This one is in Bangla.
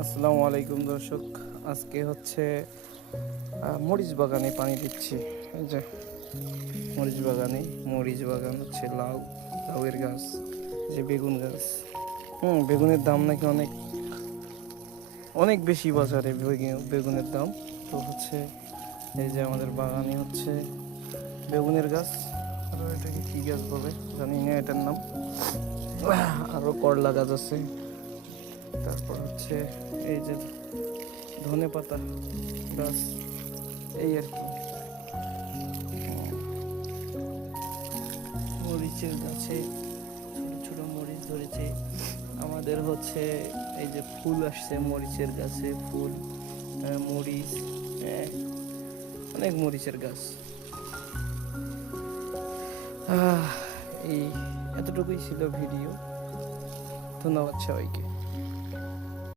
আসসালামু আলাইকুম দর্শক। আজকে হচ্ছে মরিচ বাগানে পানি দিচ্ছি। এই যে মরিচ বাগান হচ্ছে লাউয়ের গাছ, যে বেগুন গাছ। বেগুনের দাম নাকি অনেক অনেক বেশি বাজারে বেগুনের দাম। তো হচ্ছে এই যে আমাদের বাগানে হচ্ছে বেগুনের গাছ, আরও এটাকে কী গাছ বলে জানি না এটার নাম। আরও করলা গাছ আছে। তারপর হচ্ছে এই যে ধনে পাতা গাছ, এই আর কি। মরিচের গাছে ছোট ছোট মরিচ ধরেছে। আমাদের হচ্ছে এই যে ফুল আসছে মরিচের গাছে, ফুল, মরিচ, হ্যাঁ, অনেক মরিচের গাছ। এই এতটুকুই ছিল ভিডিও। ধন্যবাদ সবাইকে।